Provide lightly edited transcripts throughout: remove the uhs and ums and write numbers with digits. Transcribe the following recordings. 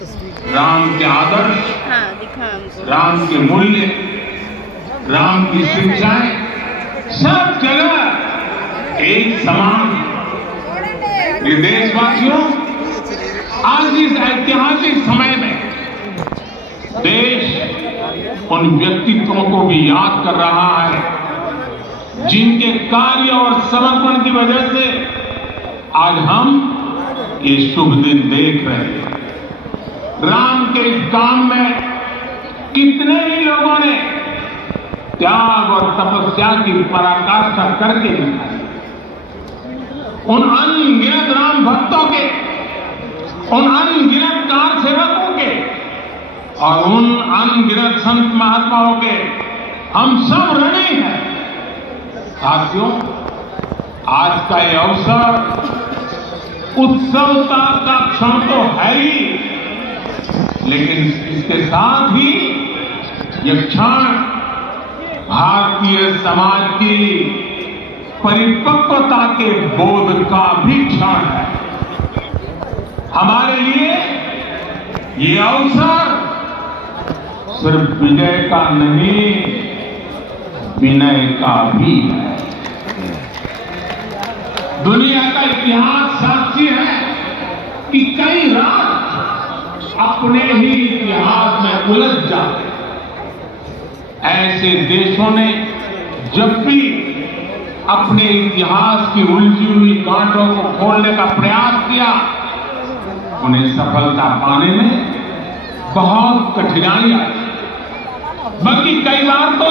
राम के आदर्श, राम के मूल्य, राम की शिक्षाएं सब जगह एक समान है। ये देशवासियों, आज इस ऐतिहासिक समय में देश उन व्यक्तित्वों को भी याद कर रहा है जिनके कार्य और समर्पण की वजह से आज हम ये शुभ दिन देख रहे हैं। राम के इस काम में कितने ही लोगों ने त्याग और तपस्या की पराकाष्ठा करके दिखाई। उन अनगिनत राम भक्तों के, उन अनगिनत कार सेवकों के और उन अनगिनत संत महात्माओं के हम सब ऋणी हैं। साथियों, आज का ये अवसर उत्सवता का क्षण तो है ही, लेकिन इसके साथ ही ये क्षण भारतीय समाज की परिपक्वता के बोध का भी क्षण है। हमारे लिए ये अवसर सिर्फ विजय का नहीं, विनय का भी है। दुनिया का इतिहास साक्षी है कि कई राष्ट्र अपने ही इतिहास में उलझ जाते। ऐसे देशों ने जब भी अपने इतिहास की उलझी हुई गांठों को खोलने का प्रयास किया, उन्हें सफलता पाने में बहुत कठिनाई आई। बल्कि कई बार तो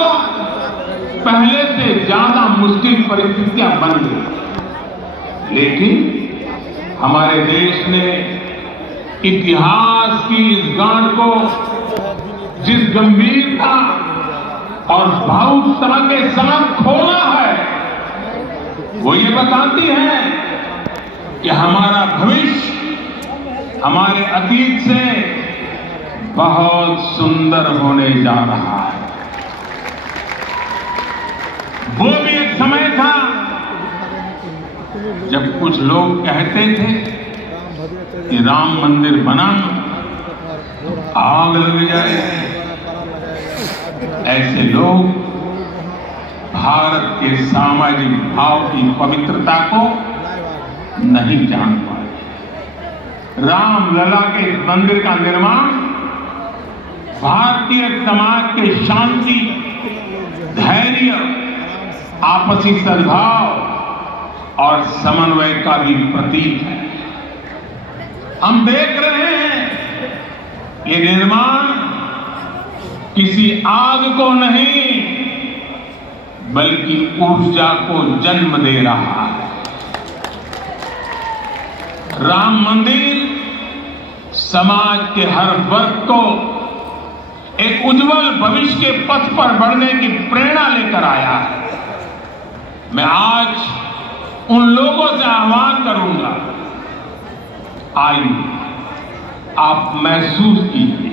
पहले से ज्यादा मुश्किल परिस्थितियां बन गई। लेकिन हमारे देश ने इतिहास की इस गांठ को जिस गंभीरता और भावुकता के साथ खोला है, वो ये बताती है कि हमारा भविष्य हमारे अतीत से बहुत सुंदर होने जा रहा है। वो भी एक समय था जब कुछ लोग कहते थे कि राम मंदिर बना आग लग जाए। ऐसे लोग भारत के सामाजिक भाव की पवित्रता को नहीं जान पाए। रामलला के मंदिर का निर्माण भारतीय समाज के शांति, धैर्य, आपसी सद्भाव और समन्वय का भी प्रतीक है। हम देख रहे हैं ये निर्माण किसी आग को नहीं, बल्कि ऊर्जा को जन्म दे रहा है। राम मंदिर समाज के हर वर्ग को एक उज्जवल भविष्य के पथ पर बढ़ने की प्रेरणा लेकर आया है। मैं आज उन लोगों से आह्वान करूंगा, आइए आप महसूस कीजिए,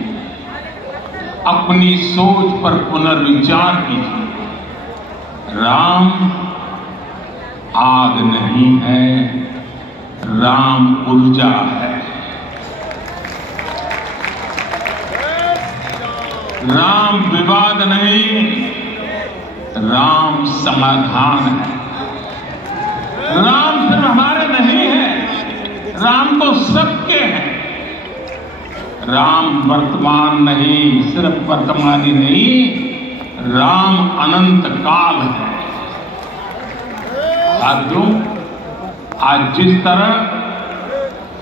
अपनी सोच पर पुनर्विचार कीजिए। राम आग नहीं है, राम ऊर्जा है। राम विवाद नहीं, राम समाधान है। राम सिर्फ हमारे नहीं है, राम तो सबके हैं। राम वर्तमान नहीं, सिर्फ वर्तमान ही नहीं, राम अनंत काल है। साथियों, आज जिस तरह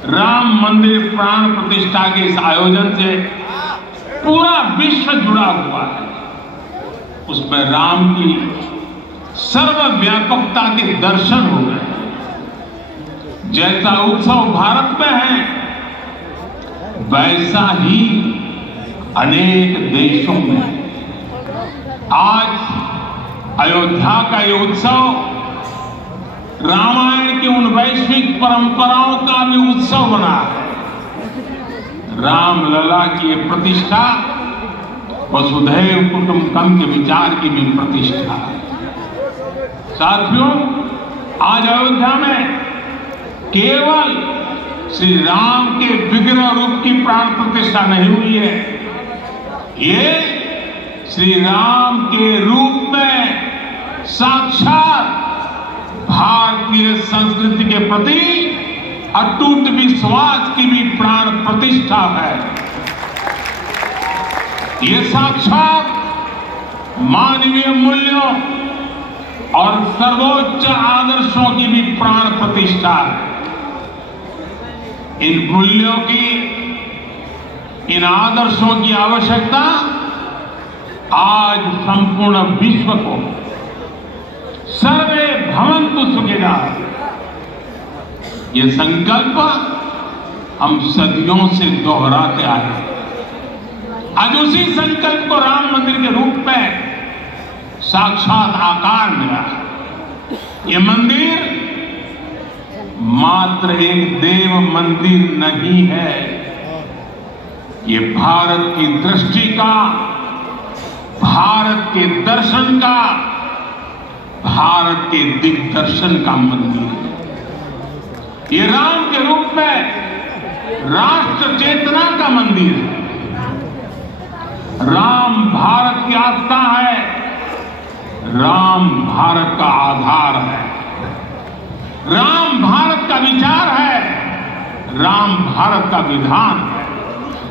राम मंदिर प्राण प्रतिष्ठा के इस आयोजन से पूरा विश्व जुड़ा हुआ है, उसमें राम की सर्वव्यापकता के दर्शन हो गए। जैसा उत्सव भारत में है, वैसा ही अनेक देशों में। आज अयोध्या का ये उत्सव रामायण की उन वैश्विक परंपराओं का भी उत्सव बना है। रामलला की ये प्रतिष्ठा वसुधैव कुटुंबकम के विचार की भी प्रतिष्ठा है। साथियों, आज अयोध्या में केवल श्री राम के विग्रह रूप की प्राण प्रतिष्ठा नहीं हुई है। ये श्री राम के रूप में साक्षात भारतीय संस्कृति के प्रति अटूट विश्वास की भी प्राण प्रतिष्ठा है। ये साक्षात मानवीय मूल्यों और सर्वोच्च आदर्शों की भी प्राण प्रतिष्ठा है। इन मूल्यों की, इन आदर्शों की आवश्यकता आज संपूर्ण विश्व को सर्वे भवन्तु सुखिनः, ये संकल्प हम सदियों से दोहराते आए। आज उसी संकल्प को राम मंदिर के रूप में साक्षात आकार मिला। ये मंदिर मात्र एक देव मंदिर नहीं है, ये भारत की दृष्टि का, भारत के दर्शन का, भारत के दिग्दर्शन का मंदिर है। ये राम के रूप में राष्ट्र चेतना का मंदिर है। राम भारत की आस्था है, राम भारत का आधार है, राम भारत का विचार है, राम भारत का विधान है,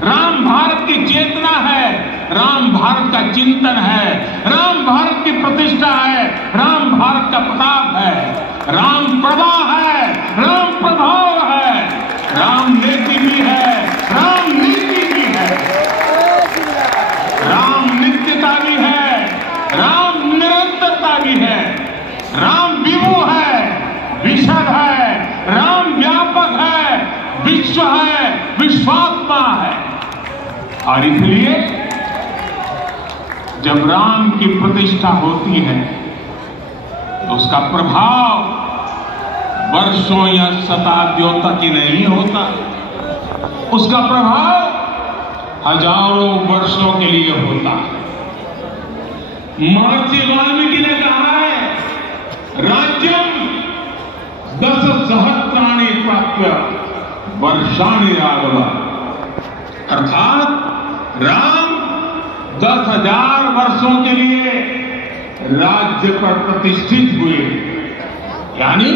राम भारत की चेतना है, राम भारत का चिंतन है, राम भारत की प्रतिष्ठा है, राम भारत का प्रताप है, राम प्रवाह है, राम प्रभाव है, राम नीति भी है, राम नीति भी है, राम नित्यता भी है, राम निरंतरता भी है, राम विभु है, विशद है, राम व्यापक है, विश्व है, विश्वात्मा है। और इसलिए जब राम की प्रतिष्ठा होती है तो उसका प्रभाव वर्षों या शताब्दियों तक ही नहीं होता, उसका प्रभाव हजारों वर्षों के लिए होता है। महर्षि वाल्मीकि ने कहा है, राज्यम 10 सहस्राणि प्राप्य वर्षाणि राघव, अर्थात राम 10,000 वर्षों के लिए राज्य पर प्रतिष्ठित हुए, यानी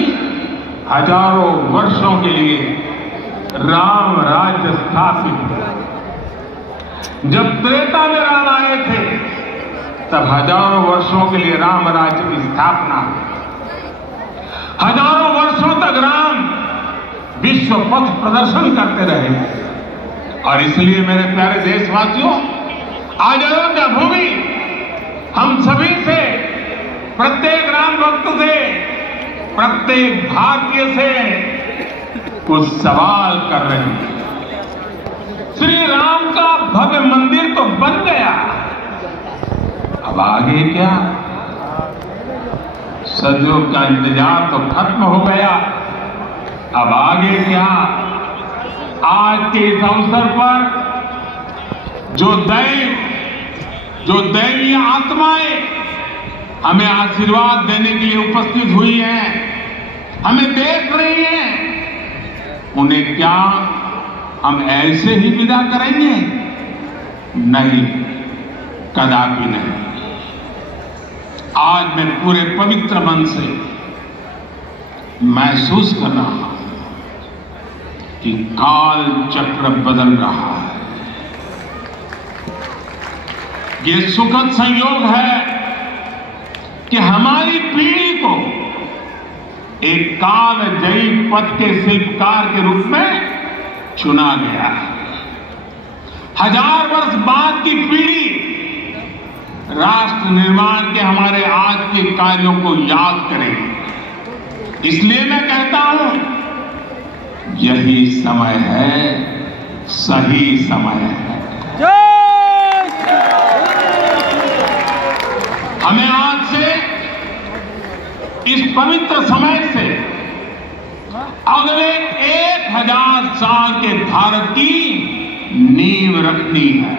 हजारों वर्षों के लिए राम राज्य स्थापित हुआ। जब त्रेता में राम आए थे तब हजारों वर्षों के लिए राम राज्य की स्थापना हुई। हजारों वर्षों तक राम विश्व पथ प्रदर्शन करते रहे। और इसलिए मेरे प्यारे देशवासियों, आज अयोध्या भूमि हम सभी से, प्रत्येक राम भक्त से, प्रत्येक भारतीय से कुछ सवाल कर रहे हैं। श्री राम का भव्य मंदिर तो बन गया, अब आगे क्या? सदियों का इंतजार तो खत्म हो गया, अब आगे क्या? आज के इस अवसर पर जो दैवीय आत्माएं हमें आशीर्वाद देने के लिए उपस्थित हुई हैं, हमें देख रही हैं, उन्हें क्या हम ऐसे ही विदा करेंगे? नहीं, कदापि नहीं। आज मैं पूरे पवित्र मन से महसूस कर रहा हूं कि काल चक्र बदल रहा है। ये सुखद संयोग है कि हमारी पीढ़ी को एक कालजयी पथ के शिल्पकार के रूप में चुना गया है। 1000 वर्ष बाद की पीढ़ी राष्ट्र निर्माण के हमारे आज के कार्यों को याद करेगी। इसलिए मैं कहता हूं, यही समय है, सही समय है। हमें आज से, इस पवित्र समय से अगले 1000 साल के भारत की नींव रखनी है।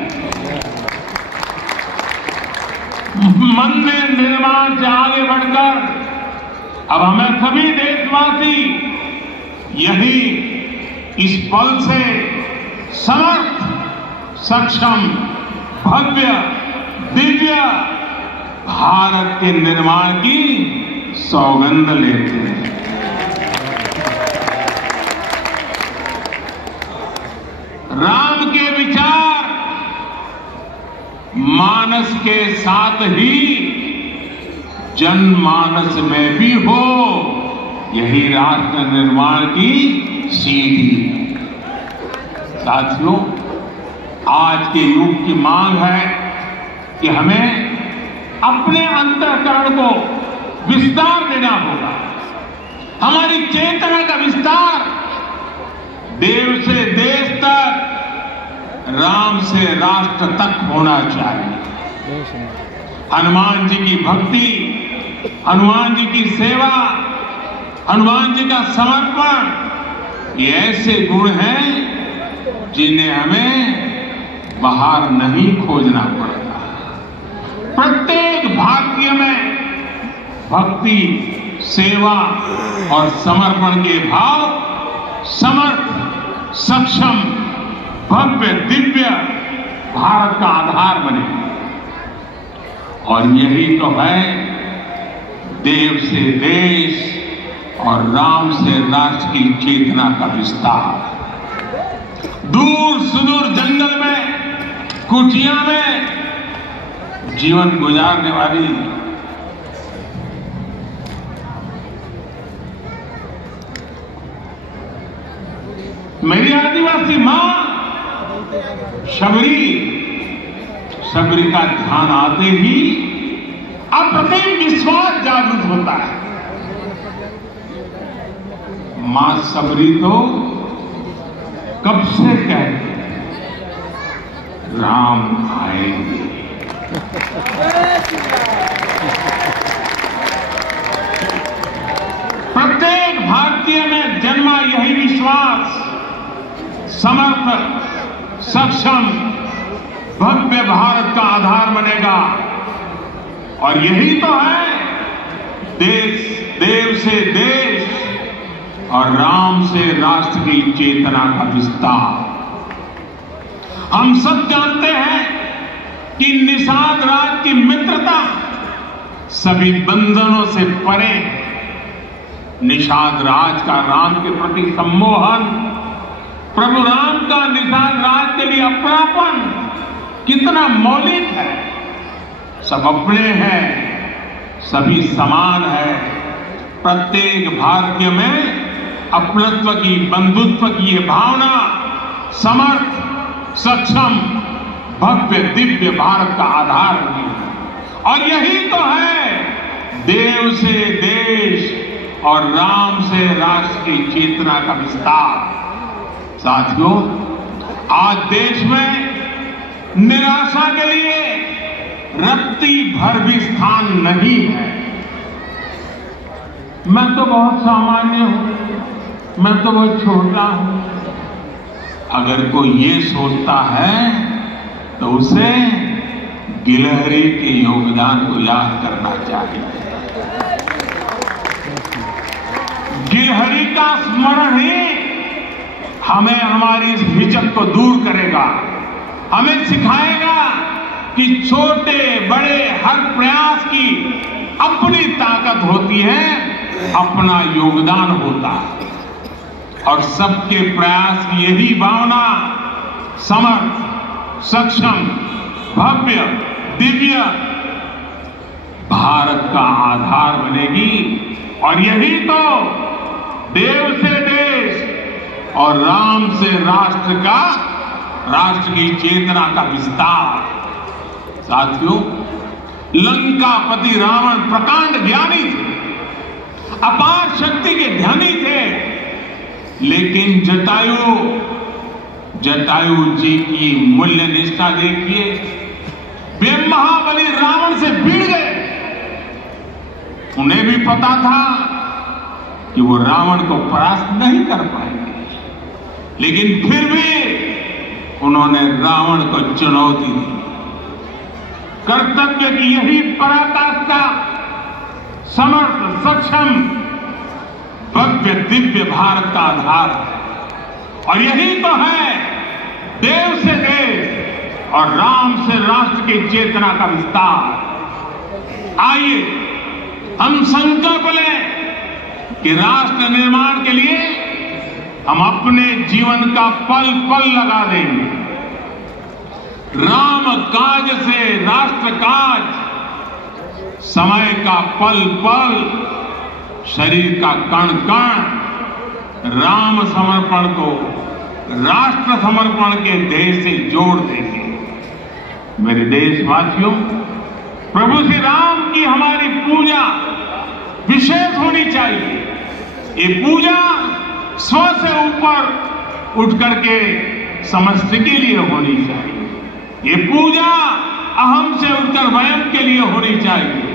मंदिर निर्माण से आगे बढ़कर अब हमें सभी देशवासी यही इस पल से समर्थ, सक्षम, भव्य, दिव्य भारत के निर्माण की सौगंध लेते हैं। राम के विचार मानस के साथ ही जनमानस में भी हो, यही राष्ट्र निर्माण की सीढ़ी। साथियों, आज के युग की मांग है कि हमें अपने अंतःकरण को विस्तार देना होगा। हमारी चेतना का विस्तार देव से देश तक, राम से राष्ट्र तक होना चाहिए। हनुमान जी की भक्ति, हनुमान जी की सेवा, हनुमान जी का समर्पण, ये ऐसे गुण हैं जिन्हें हमें बाहर नहीं खोजना पड़ता। प्रत्येक भारतीय में भक्ति, सेवा और समर्पण के भाव समर्थ, सक्षम, भव्य, दिव्य भारत का आधार बने। और यही तो है देव से देश और राम से राष्ट्र की चेतना का विस्तार। दूर सुदूर जंगल में, कुटिया में जीवन गुजारने वाली मेरी आदिवासी मां शबरी का ध्यान आते ही अप्रतिम विश्वास जागृत होता है। मां शबरी तो कब से कहती राम आएंगे। प्रत्येक भारतीय में जन्मा यही विश्वास समर्थ, सक्षम, भव्य भारत का आधार बनेगा। और यही तो है देव से देश और राम से राष्ट्र की चेतना का विस्तार। हम सब जानते हैं कि निषाद राज की मित्रता सभी बंधनों से परे। निषाद राज का राम के प्रति सम्मोहन, प्रभु राम का निषाद राज के लिए अपनापन कितना मौलिक है। सब अपने हैं, सभी समान है। प्रत्येक भारतीय में अपनत्व की, बंधुत्व की ये भावना समर्थ, सक्षम, भव्य, दिव्य भारत का आधार बनी है। और यही तो है देव से देश और राम से राष्ट्र की चेतना का विस्तार। साथियों, आज देश में निराशा के लिए रत्ती भर भी स्थान नहीं है। मैं तो बहुत सामान्य हूं, मैं तो बहुत छोटा हूं। अगर कोई ये सोचता है तो उसे गिलहरी के योगदान को याद करना चाहिए। गिलहरी का स्मरण ही हमें हमारी इस हिचक को दूर करेगा, हमें सिखाएगा कि छोटे बड़े हर प्रयास की अपनी ताकत होती है, अपना योगदान होता है। और सबके प्रयास की यही भावना समर्थ, सक्षम, भव्य, दिव्य भारत का आधार बनेगी। और यही तो देव से देश और राम से राष्ट्र की चेतना का विस्तार। साथियों, लंकापति रावण प्रकांड ज्ञानी थे, अपार शक्ति के ध्यानी थे, लेकिन जटायु जी की मूल्य निष्ठा देखिए। वे महाबली रावण से भिड़ गए। उन्हें भी पता था कि वो रावण को परास्त नहीं कर पाएंगे, लेकिन फिर भी उन्होंने रावण को चुनौती दी। कर्तव्य की यही पराकाष्ठा समर्थ, सक्षम, भव्य, दिव्य भारत का आधार है। और यही तो है देव से देश और राम से राष्ट्र की चेतना का विस्तार। आइए हम संकल्प लें कि राष्ट्र निर्माण के लिए हम अपने जीवन का पल पल लगा देंगे। राम काज से राष्ट्र काज, समय का पल पल, शरीर का कण कण राम समर्पण को राष्ट्र समर्पण के ध्येय से जोड़ देंगे। मेरे देशवासियों, प्रभु श्री राम की हमारी पूजा विशेष होनी चाहिए। ये पूजा स्व से ऊपर उठ करके समष्टि के लिए होनी चाहिए। ये पूजा अहम से उठकर वयम के लिए होनी चाहिए।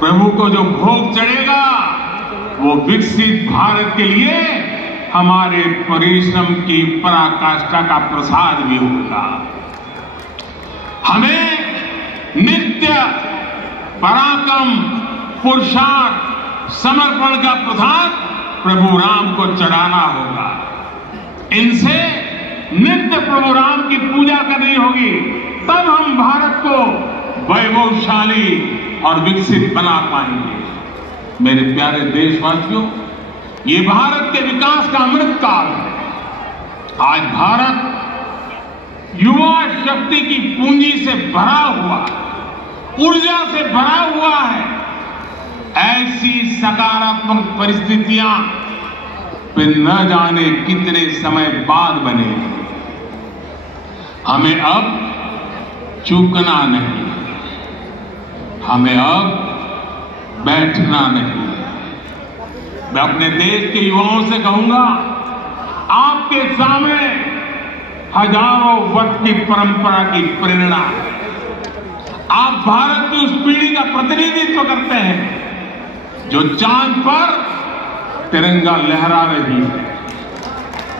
प्रभु को जो भोग चढ़ेगा वो विकसित भारत के लिए हमारे परिश्रम की पराकाष्ठा का प्रसाद भी होगा। हमें नित्य पराक्रम, पुरुषार्थ, समर्पण का प्रसाद प्रभु राम को चढ़ाना होगा। इनसे नित्य प्रभु राम की पूजा करनी होगी, तब हम भारत को वैभवशाली और विकसित बना पाएंगे। मेरे प्यारे देशवासियों, ये भारत के विकास का अमृत काल है। आज भारत युवा शक्ति की पूंजी से भरा हुआ, ऊर्जा से भरा हुआ है। ऐसी सकारात्मक परिस्थितियां फिर न जाने कितने समय बाद बनेगी। हमें अब चूकना नहीं, हमें अब बैठना नहीं। मैं अपने देश के युवाओं से कहूंगा, आपके सामने हजारों वर्ष की परंपरा की प्रेरणा है। आप भारत की उस पीढ़ी का प्रतिनिधित्व करते हैं जो चांद पर तिरंगा लहरा रही है।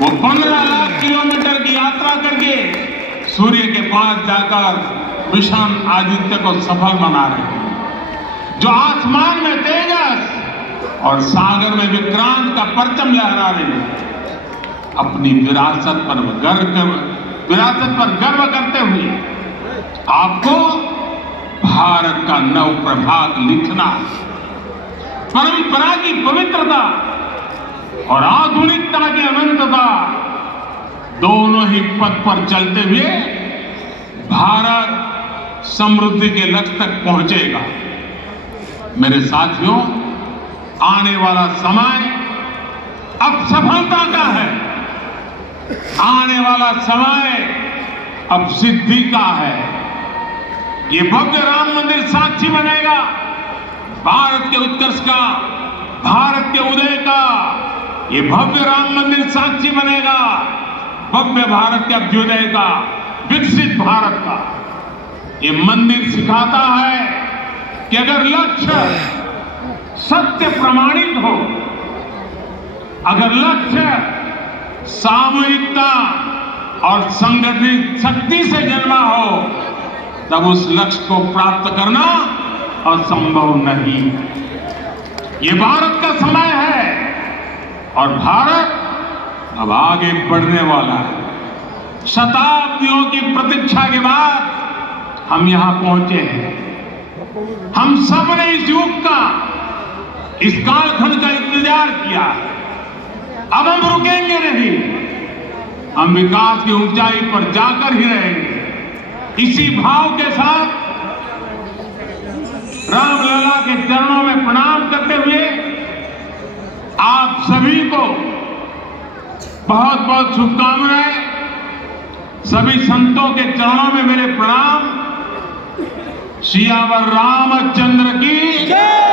वो 15 लाख किलोमीटर की यात्रा करके सूर्य के पास जाकर मिशन आदित्य को सफल बना रहे हैं। जो आसमान में तेजस और सागर में विक्रांत का परचम लहरा रहे हैं। अपनी विरासत पर गर्व करते हुए आपको भारत का नव प्रभात लिखना, परंपरा की पवित्रता और आधुनिकता की अनंतता, दोनों ही पथ पर चलते हुए भारत समृद्धि के लक्ष्य तक पहुंचेगा। मेरे साथियों, आने वाला समय अब सफलता का है। आने वाला समय अब सिद्धि का है। ये भव्य राम मंदिर साक्षी बनेगा भारत के उत्कर्ष का, भारत के उदय का। ये भव्य राम मंदिर साक्षी बनेगा भव्य भारत के अभ्युदय का, विकसित भारत का। ये मंदिर सिखाता है कि अगर लक्ष्य सत्य प्रमाणित हो, अगर लक्ष्य सामूहिकता और संगठित शक्ति से जन्मा हो, तब उस लक्ष्य को प्राप्त करना असंभव नहीं। ये भारत का समय है और भारत अब आगे बढ़ने वाला है। शताब्दियों की प्रतीक्षा के बाद हम यहां पहुंचे हैं। हम सब ने इस युग का, इस कालखंड का इंतजार किया। अब हम रुकेंगे नहीं, हम विकास की ऊंचाई पर जाकर ही रहेंगे। इसी भाव के साथ रामलला के चरणों में प्रणाम करते हुए आप सभी को बहुत बहुत शुभकामनाएं। सभी संतों के चरणों में मेरे प्रणाम। सियावर रामचंद्र की जय।